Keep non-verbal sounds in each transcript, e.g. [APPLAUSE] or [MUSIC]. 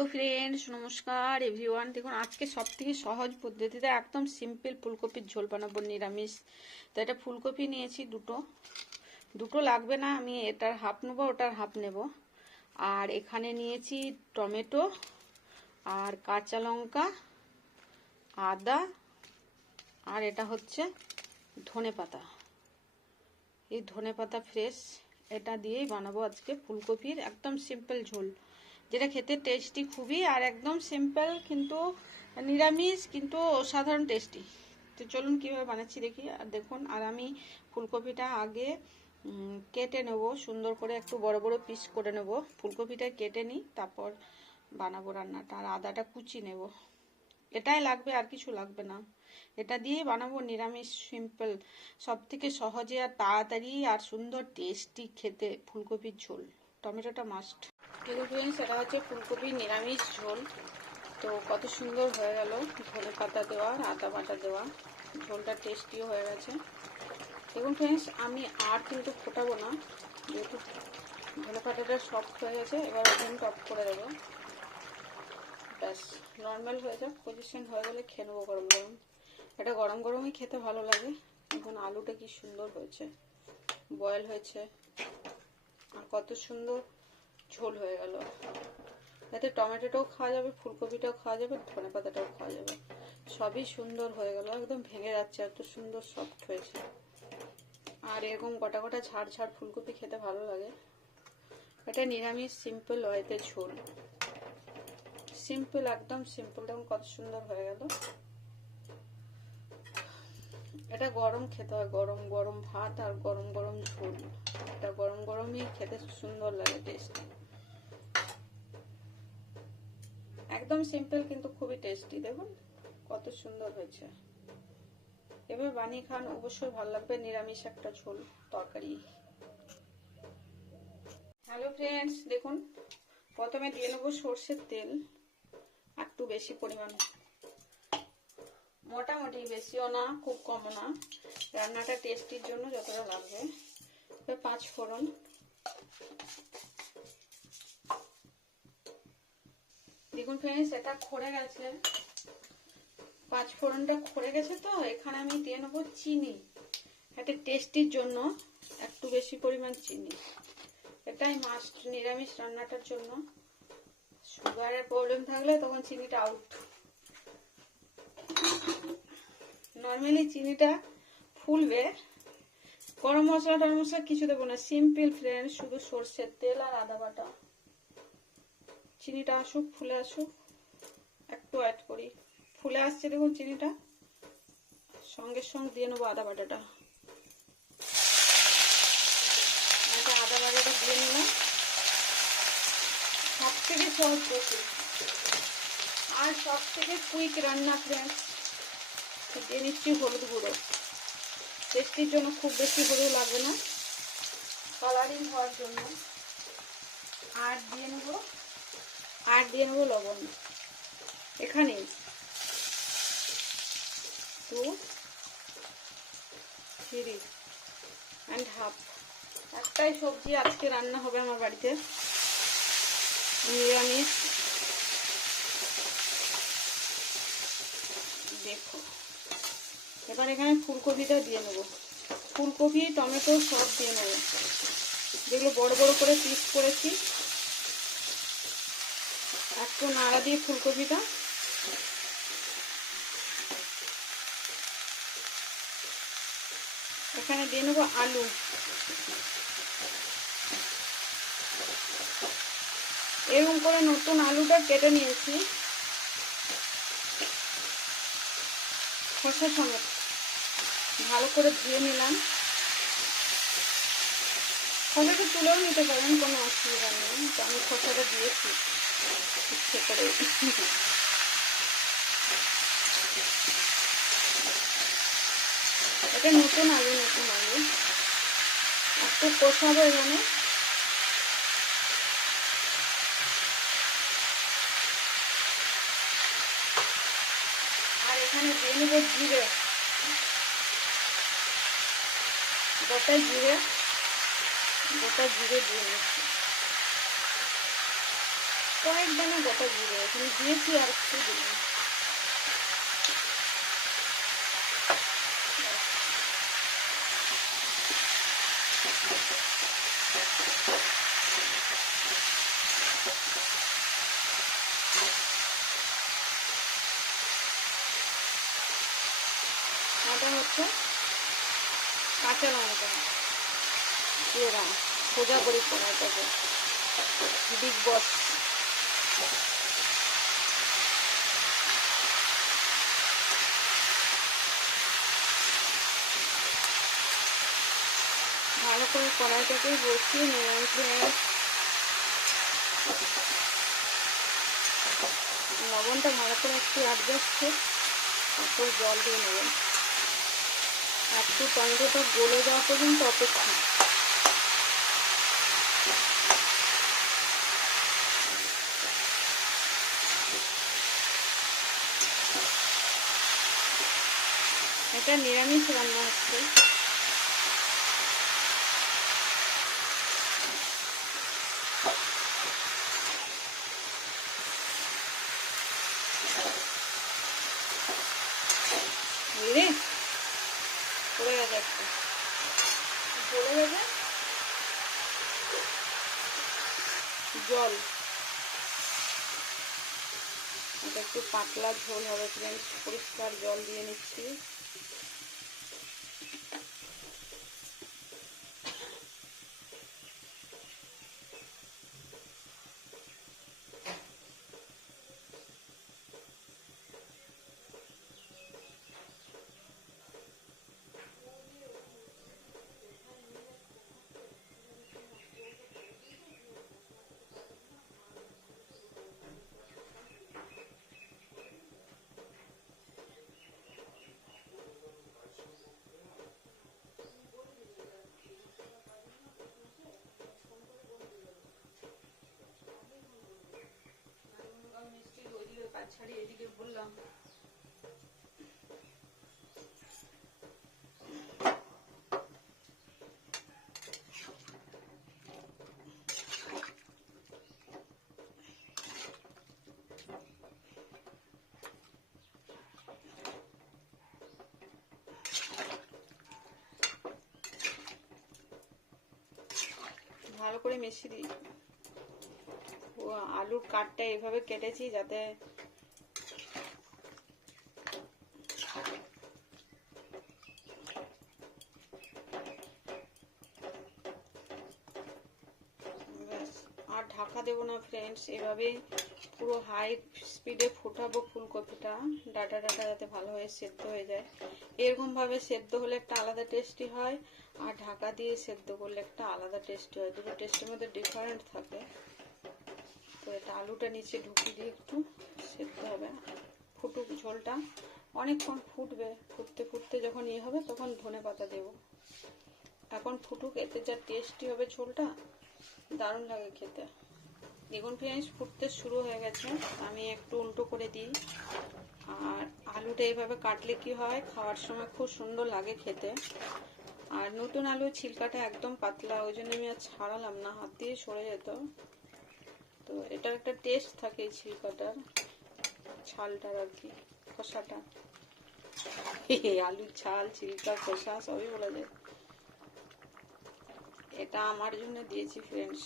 Hello friends, নমস্কার everyone. দেখুন, আজকে সব থেকে সহজ পদ্ধতিতে একদম সিম্পল ফুলকপির ঝোল বানাবো, নিরামিষ। তো এটা ফুলকপি নিয়েছি দুটো। দুটো লাগবে না, আমি এটার হাফ নেব, ওটার হাফ নেব। আর এখানে নিয়েছি টমেটো আর কাঁচা লঙ্কা, আদা, আর এটা হচ্ছে ধনে পাতা। এই ধনে পাতা ফ্রেশ, এটা দিয়েই বানাবো আজকে ফুলকপির একদম সিম্পল ঝোল। যেটা খেতে টেস্টি খুবই আর একদম সিম্পল কিন্তু নিরামিষ কিন্তু অসাধারণ টেস্টি তো চলুন কীভাবে বানাচ্ছি দেখি। আর দেখুন, আর আমি ফুলকপিটা আগে কেটে নেব, সুন্দর করে একটু বড় বড় পিস করে নেব। ফুলকপিটা কেটে নিই, তারপর বানাবো রান্নাটা। আর আদাটা কুচি নেব। এটাই লাগবে, আর কিছু লাগবে না। এটা দিয়েই বানাবো নিরামিষ সিম্পল সব থেকে সহজে আর তাড়াতাড়ি আর সুন্দর টেস্টি খেতে ফুলকপির ঝোল। টমেটোটা মাস্ট কিন্তু ফ্রেন্ডস এটা হচ্ছে ফুলকপির নিরামিষ ঝোল। তো কত সুন্দর হয়ে গেল ধনে পাতা দেওয়া, আদা বাটা দেওয়া। ঝোলটা টেস্টিও হয়ে গেছে। দেখুন ফ্রেন্ডস আমি আর কিন্তু ফোটাবো না। যেহেতু ধনে পাতাটা সফট হয়ে গেছে, এবার ওভেন টপ করে দেবো। ব্যাস নর্মাল হয়ে যাক। পজিশন হয়ে গেলে খেয়ে নেব গরম গরম। এটা গরম গরমই খেতে ভালো লাগে। এখন আলুটা কি সুন্দর হয়েছে। বয়েল হয়েছে। আর কত সুন্দর ঝোল হয়ে গেল। এতে টমেটোটাও খাওয়া যাবে, ফুলকপিটাও খাওয়া যাবে ধনে পাতাটাও খাওয়া যাবে। সবই সুন্দর হয়ে গেল, একদম ভেঙে যাচ্ছে, এত সুন্দর সফট হয়েছে। আর এরকম গোটা গোটা ঝাড় ঝাড় ফুলকপি খেতে ভালো লাগে। এটা নিরামিষ সিম্পল ওয়েতে ঝোল। সিম্পল একদম সিম্পল দেখুন কত সুন্দর হয়ে গেল। এটা গরম খেতে হয়, গরম গরম ভাত আর গরম গরম ঝোল। এটা গরম গরমই খেতে সুন্দর লাগে টেস্ট একদম সিম্পল কিন্তু খুবই টেস্টি দেখুন, কত সুন্দর হয়েছে। এবার বানিয়ে খান অবশ্যই ভালো লাগবে, নিরামিষ একটা ঝোল, তরকারি। হ্যালো ফ্রেন্ডস দেখুন, প্রথমে দিয়ে নেব সর্ষের তেল, একটু বেশি পরিমাণ। মোটামুটি বেশিও না, খুব কমও না। রান্নাটা টেস্টির জন্য যতটা লাগবে। পাঁচ ফোড়ন। দেখুন ফ্রেন্ডস এটা খড়ে গেছে। পাঁচ ফোড়নটা খড়ে গেছে তো, এখানে আমি দিয়ে নেব চিনি। একটা টেস্টির জন্য একটু বেশি পরিমাণ চিনি। এটাই মাস্ট নিরামিষ রান্নাটার জন্য। সুগারের প্রবলেম থাকলে তখন চিনিটা আউট নর্মালি চিনিটা ফুলবে। গরম মশলা টরম মশলা কিছু দেবো না। সিম্পল ফ্রেন্ড শুধু সর্ষের তেল আর আদা বাটা। চিনিটা আসুক, ফুলে আসুক, একটু অ্যাড করি। ফুলে আসছে দেখুন চিনিটা। সঙ্গে সঙ্গে দিয়ে নেব আদা বাটাটা। এটা আদা বাটাটা দিয়ে নিলাম। সব থেকে সহজ প্রসেস আর সব থেকে কুইক রান্না ফ্রেন্ডস দিয়ে নিচ্ছি হলুদ গুঁড়ো। টেস্টির জন্য খুব বেশি হলুদ লাগবে না। কালারিং হওয়ার জন্য। আর দিয়ে নেব আর দিয়ে নেব লবণ। এখানে টু থ্রি অ্যান্ড হাফ একটাই সবজি আজকে রান্না হবে আমার বাড়িতে। নিরামিষ। দেখো। এবার এখানে ফুলকপিটা দিয়ে নেব। ফুলকপি, টমেটো সব দিয়ে নেব। যেগুলো বড় বড় করে পিস করেছি একটু নাড়া দিয়ে ফুলকপিটা। এখানে দিয়ে নেব আলু। এরকম করে নতুন আলুটা কেটে নিয়েছি। খোসা সমেত ভালো করে ধুয়ে নিলাম। খোসাটা তুলেও নিতে পারেন, কোনো অসুবিধা নেই। আমি খোসাটা দিয়েছি। ইচ্ছে [LAUGHS] করে এটা নতুন আলু নতুন আলু। একটু কষাবো এখানে। আর এখানে দিয়ে নেব জিরে। গোটা জিরে। গোটা জিরে দিয়ে নিচ্ছি কয়েক দানা গোটা জিরে এখানে দিয়েছি আর একটু দিলাম হচ্ছে কাঁচা লঙ্কা এরা সোজা করে কড়াইটাকে বিগ বস। করে কড়াইটাকে বসিয়ে নিরামিষ লবণটা ভালো করে একটু অ্যাডজাস্ট তারপর জল দিয়ে নেবেন একটু টমেটোটা গলে যাওয়া পর্যন্ত অপেক্ষা। এটা নিরামিষ রান্না হচ্ছে। একটা গলে যাবে? জল। এটা একটু পাতলা ঝোল হবে ফ্রেন্ডস পরিষ্কার জল দিয়ে নিচ্ছি। ছাড়িয়ে এদিকে বললাম। ভালো করে মিশিয়ে দিই। আলুর কাঠটা এভাবে কেটেছি যাতে ব্যাস, আর ঢাকা দেবো না ফ্রেন্ডস এভাবেই পুরো হাই স্পিডে ফোটাবো ফুলকপিটা। ডাটা ডাটা যাতে ভালোভাবে সেদ্ধ হয়ে যায়। এরকম ভাবে সেদ্ধ হলে একটা আলাদা টেস্টি হয়, আর ঢাকা দিয়ে সেদ্ধ করলে একটা আলাদা টেস্টি হয়। দুটো টেস্টের মধ্যে ডিফারেন্ট থাকে। তো এটা আলুটা নিচে ঢুকিয়ে দিয়ে একটু সেদ্ধ হবে। ফুটুক ঝোলটা। অনেকক্ষণ ফুটবে। ফুটতে ফুটতে যখন ইয়ে হবে, তখন ধনে পাতা দেব। এখন ফুটুক, এতে যা টেস্টি হবে ঝোলটা, দারুণ লাগে খেতে। দেখুন ফ্রেন্ডস ফুটতে শুরু হয়ে গেছে। আমি একটু উল্টো করে দিই। আর আলুটা এইভাবে কাটলে কি হয়? খাওয়ার সময় খুব সুন্দর লাগে খেতে। আর নতুন আলু ছিলকাটা একদম পাতলা, ওই জন্য আমি আর ছাড়ালাম না, হাত দিয়ে সরে যেত। তো এটার একটা টেস্ট থাকে এই ছিলকাটার, ছালটার আর কি, খোসাটা। আলুর ছাল, ছিলকা, খোসা সবই বলা যায়। এটা আমার জন্য দিয়েছি ফ্রেন্ডস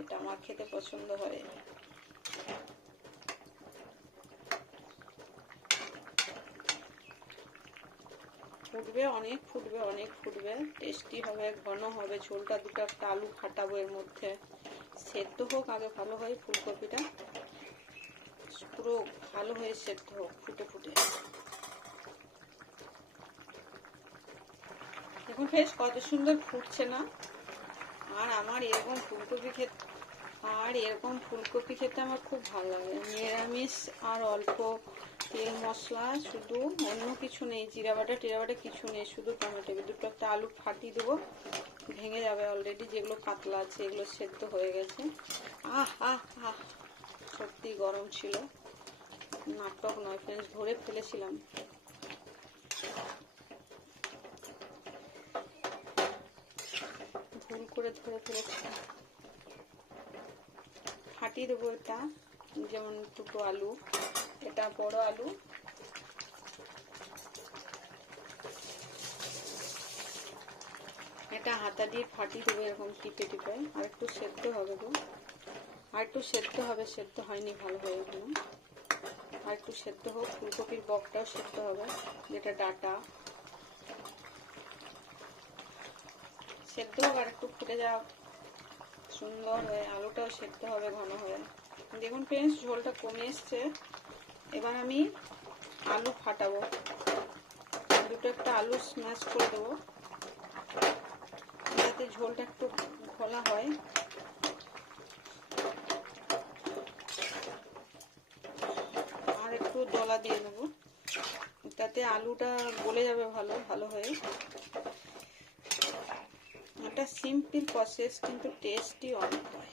এটা আমার খেতে পছন্দ হয়। ফুটবে, অনেক ফুটবে অনেক ফুটবে। টেস্টি হবে, ঘন হবে, ঝোলটা দুটো আলু ফাটাবো এর মধ্যে। সেদ্ধ হোক, আগে ভালো হয় ফুলকপিটা। পুরো ভালো হয়ে সেদ্ধ হোক, ফুটে ফুটে। দেখুন ফেস কত সুন্দর ফুটছে না? আর আমার এরকম ফুলকপি খেতে, আর এরকম ফুলকপি খেতে আমার খুব ভালো লাগে। নিরামিষ আর অল্প তেল মশলা, শুধু অন্য কিছু নেই, জিরা বাটা, টিরা বাটা কিছু নেই, শুধু টমেটো। দুটো একটা আলু ফাটিয়ে দেবো, ভেঙে যাবে অলরেডি যেগুলো পাতলা আছে, এগুলো সেদ্ধ হয়ে গেছে। আহ আহ আহ, সত্যি গরম ছিল। নাটক নয় ফ্রেন্ডস ধরে ফেলেছিলাম ভুল করে ধরে ফেলেছিলাম ফাটিয়ে দেবো এটা। যেমন দুটো আলু, এটা বড় আলু। এটা হাতা দিয়ে ফাটিয়ে দেবো এরকম টিপে টিপে। আর একটু সেদ্ধ হবে গো। আর একটু সেদ্ধ হবে, সেদ্ধ হয়নি, ভালো হয়ে এগুলো আর একটু সেদ্ধ হোক, ফুলকপির বকটাও সেদ্ধ হবে, যেটা ডাটা। সেদ্ধ হোক আর একটু ফুটে যাও সুন্দর হয়ে আলুটাও সেদ্ধ হবে ঘন হয়ে। দেখুন ফ্রেন্ডস ঝোলটা কমে এসছে। এবার আমি আলু ফাটাবো। দুটো একটা আলু স্ম্যাশ করে দেবো। যাতে ঝোলটা একটু ঘোলা হয়। আর একটু দলা দিয়ে নেব। তাতে আলুটা গলে যাবে ভালো ভালো হয়ে। এটা সিম্পল প্রসেস কিন্তু টেস্টি অনেক হয়।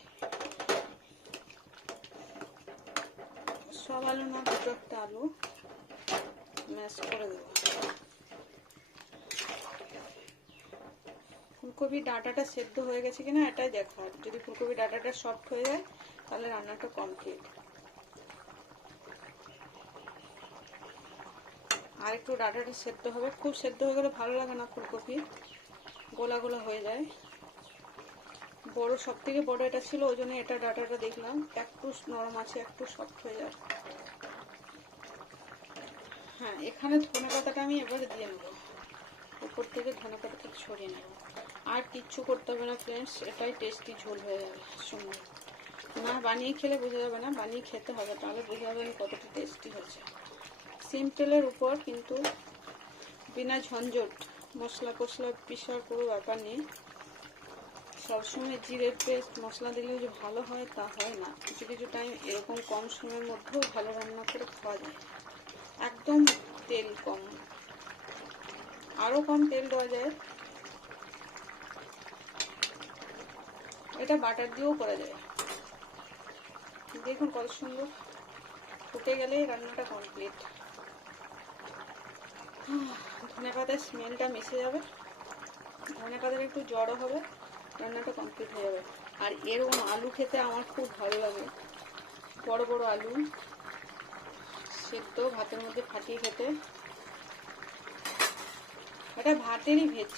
সব আলু না, দুটো একটা আলু ম্যাশ করে দেবো। ফুলকপি ডাঁটাটা সেদ্ধ হয়ে গেছে কিনা এটাই দেখার যদি ফুলকপি ডাঁটাটা সফট হয়ে যায়, তাহলে রান্নাটা কমপ্লিট আর একটু ডাঁটাটা সেদ্ধ হবে। খুব সেদ্ধ হয়ে গেলে ভালো লাগে না ফুলকপি। গোলা গোলা হয়ে যায়। বড় সব থেকে বড় এটা ছিল, ওই জন্য এটা ডাটাটা দেখলাম। একটু নরম আছে একটু সফট হয়ে যায়। হ্যাঁ এখানে ধনে পাতাটা আমি এবারে দিয়ে নেব। উপর থেকে ধনে পাতাটা ছড়িয়ে নেব। আর কিচ্ছু করতে হবে না ফ্রেন্ডস এটাই টেস্টি ঝোল হয়ে যাবে, সুন্দর। না, বানিয়ে খেলে বোঝা যাবে না, বানিয়ে খেতে হবে, তাহলে বোঝা যাবে কতটা টেস্টি হচ্ছে সিম্পলের উপর কিন্তু বিনা ঝঞ্ঝট মশলা কষলা পিসার কোনো ব্যাপার নেই। সবসময় জিরের পেস্ট, মশলা দিলেও যে ভালো হয় তা হয় না। কিছু কিছু টাইম এরকম কম সময়ের মধ্যেও ভালো রান্না করে খাওয়া যায়। একদম তেল কম। আরও কম তেল দেওয়া যায়। এটা বাটার দিয়েও করা যায়। দেখুন কত সুন্দর। ফুটে গেলেই রান্নাটা কমপ্লিট ধনে পাতার স্মেলটা মিশে যাবে। ধনে পাতার একটু জড়ো হবে, রান্নাটা কমপ্লিট হয়ে যাবে। আর এরকম আলু খেতে আমার খুব ভালো লাগে। বড় বড় আলু, সেদ্ধ, ভাতের মধ্যে ফাটিয়ে খেতে। এটা ভাতেরই ভেজ